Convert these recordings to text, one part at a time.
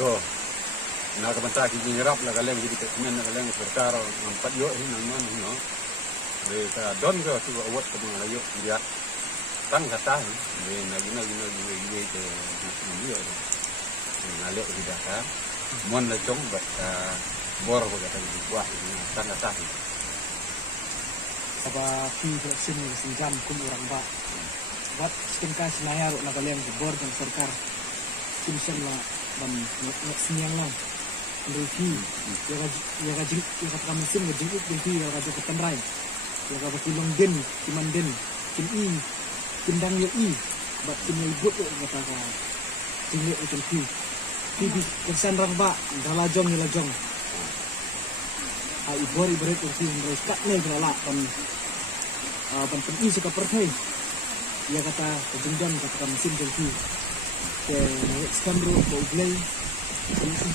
to nak bantah kini nyerap lah kalian jadi kemen kalian berkara nampak yo ini namanya no mereka don ke tu awat ke mengayu lihat tang kata ni lagi ke dia ngalek tidak kan mon la jong bat bor ko kata buah tang kata apa vaksin senjam kum orang ba buat stingka senayar nak kalian bor dan serkar simsen la dan senyang lah Riki, ya kata mesin ngejenguk Riki, ya kata ketenrai, ya kata kilong den, kiman den, kin i, kindang ya i, bat kin ya ibut kata kata, tinggi macam tu, tibi kesan rangba, dalajong ni lajong, ibor ibarat tu mereka ni berala, pan i suka pertai, ya kata kejengjan kata mesin jengki, ke skandro bau glay.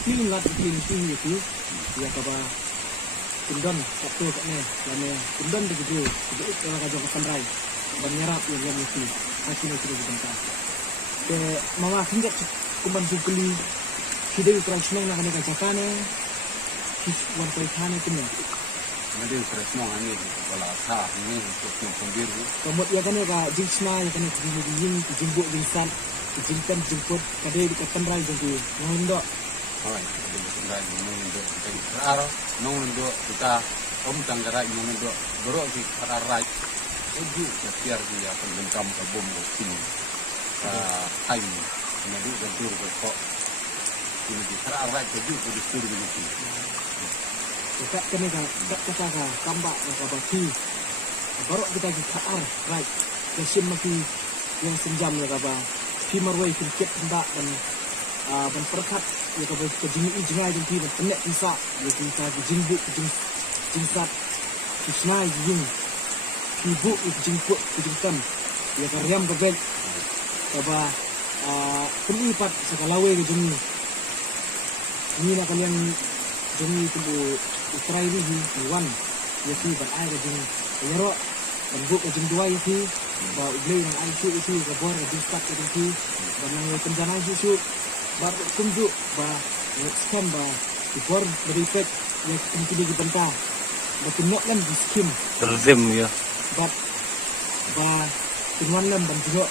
Feeling itu ya kaba kendon satu katnya lama kendon begitu kalau kajong ketenrai dan nyerap yang itu hasilnya sudah dibentak ke mama hinggap kumban sukuli kita ukraina nak kena kajakane kiswan perikane punya ada ukraina ini kalau sah ini untuk pembir kemudian ya kan ya jinsna ya kan jembuk jinsan jemput kadai di ketenrai jadi ngondo Hai, kita menunduk kita menunduk kita tanggarai menunduk berok di ararai ujuk setiap dia pengenkam ke bom sini hai menadu gentur ke kok ini di ararai keju ke distur begitu kita kena kata tambah baki berok kita di ararai kesim mati yang senjam ya kaba pimarway kriket hendak dan perkat ya kaba kejingi jengai jengki dan penek bisa ya kita kejingbuk jingsat kisnai jing ibu jingput kejingtan ya karyam kebel kaba penipat sekalawe kejingi ini nak kalian jengi kubu utrai ni wan ya ti ban ai kejingi ya ro dan bu kejing dua itu ba ublei yang ai su itu kabor kejingkat kejingki dan nang penjana susu bar kunjuk ba scan ba ikor beripek yang mungkin dibentah berkenok lem di skin terzim ya ba kenuan lem dan juga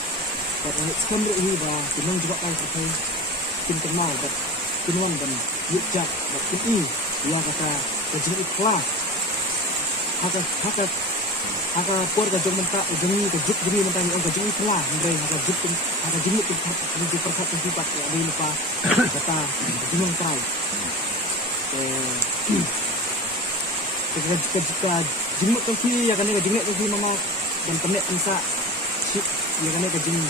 ba scan ini ba kenong juga kai pakai skin kenal ba kenuan dan yukjak ba ini ya kata kejeng ikhlas haka por ka jong menta jengi ka juk jengi menta ni jengi kala ndre haka juk haka jengi tu di perkat tu pat ya di lupa kata jenong kau kita jengi tu si ya kan jengi tu si mama dan penek bisa ya kan ka jengi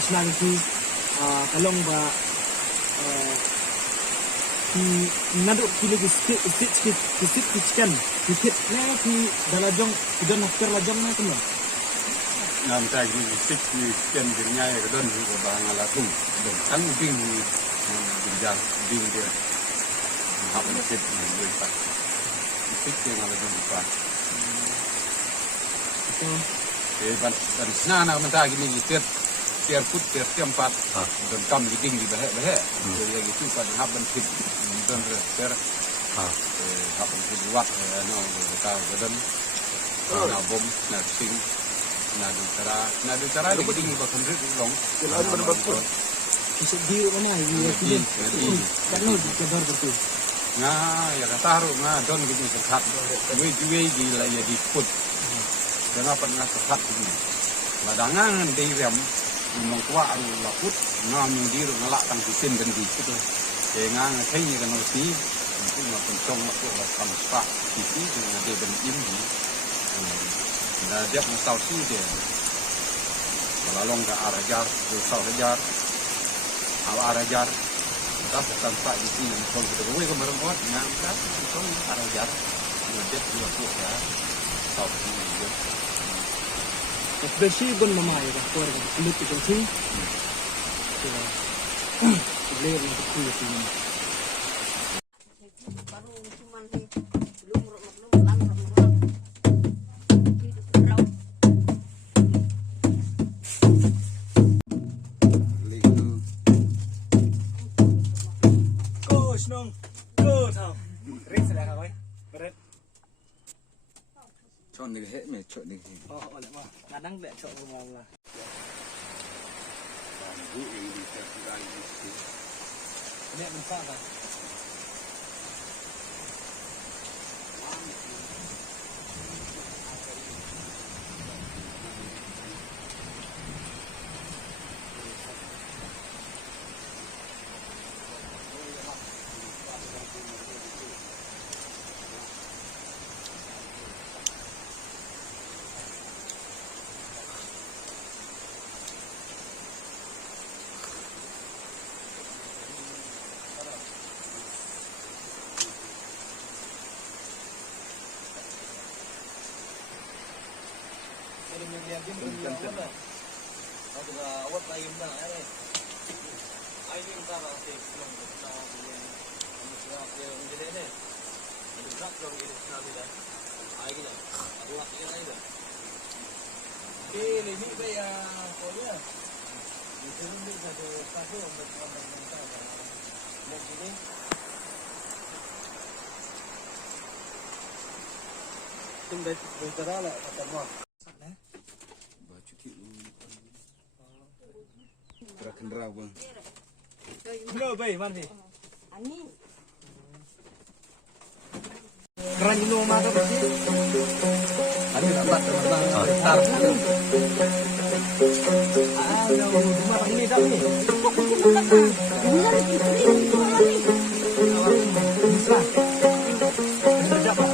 senang si kalong ba naduk kilo sikit chicken sikit ni di dalajong sudah nakter lajong na kuno nam tai ni sikit chicken girnya ya kedon ni bang alatung dan sang ding ni girjang ding dia apa ni sikit ni pak sikit yang alajong pak itu dan sana mentah gini sikit tiar put tiar tempat dan kam giding di bahek jadi gitu kan haban fit dan ter haban fit wak no kita gadan na bom na sing na dutara giding di bahkan rit long jalan berbakut kisah diri mana ya kini kan no di kabar betul ya kata haru don gini sehat we gila ya di put kenapa na sehat ini ladangan di rem mengkuat aru laput ngam diru ngalak tang sisin dan di situ dengan kayaknya kan osi untuk mencoba untuk lakukan spa sisi dengan dia dan ini dan dia mengetahui sih dia kalau nggak arajar usah arajar arajar kita bukan pak di sini kalau kita gue kemarin buat ngangkat itu arajar dia juga tuh ya tahu sih especially pun mama ya kor kan kulit itu sih boleh nak kulit ini baru cuman belum lang senang. Go tau. Ring sudah kau berat. chọn được hết mày chọn được hết Oleh mah. Kadang tak cok rumah lah. ví dụ như thế này Ini mentak kan. Awat lagi dah, ada. Ini kita masih belum kita punya masalah yang jadi ni. Ini tak belum ini sekali dah. Air dah. Aku nak ikan air dah. Ini saya punya. Di sini ni satu satu untuk kita. Nak ini. Tinggal bergerak lah kata mak. baju kita gerakan rawang Hello, bay, mana ni? Ani. Keran ini rumah tu berarti. ada tempat tar Rumah ini tak ni. Benar itu ni. Bisa. Berapa?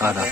ada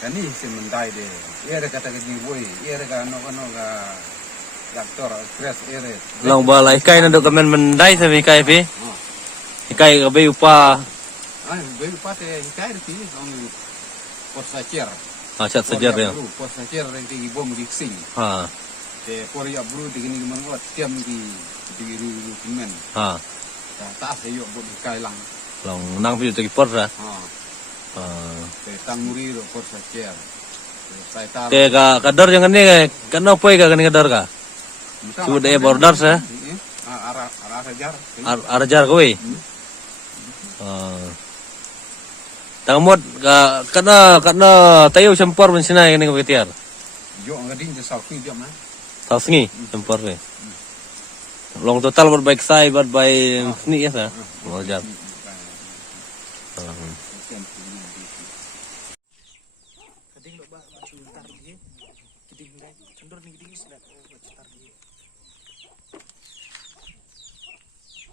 Kani si mendai de, ia ada kata kerja boy, ia ada kano kano ka Traktor crash ere. Long balai kai na do kamen mendai sa kai pi. Kai ka be upa Bayu pate kai ti on pos sacer. cat sajar ya. Pos sacer renti bom giksing. Ha. Te pori abru di gini mangot tiam di ru men. Ha. Ta sayo bot kai lang. Long nang pi tu por ra. Ha. Te tang muri ro pos sacer. Sai ta. Te kadar yang ni kan apa ka kan kadar ka? Sudah border sa. Arah sajar. Arajar koi. Tangamot kana tayo sempor man sinay kani kapitiar. Yo ngading sa sapi dia mah. Tasngi sempor ni. Long total berbaik sai berbaik sni ya sa. Wajar. Kading lo ba tar ye. Kading dai kendor ni kading sudah tar ye.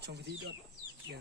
Trong video đó. Ya.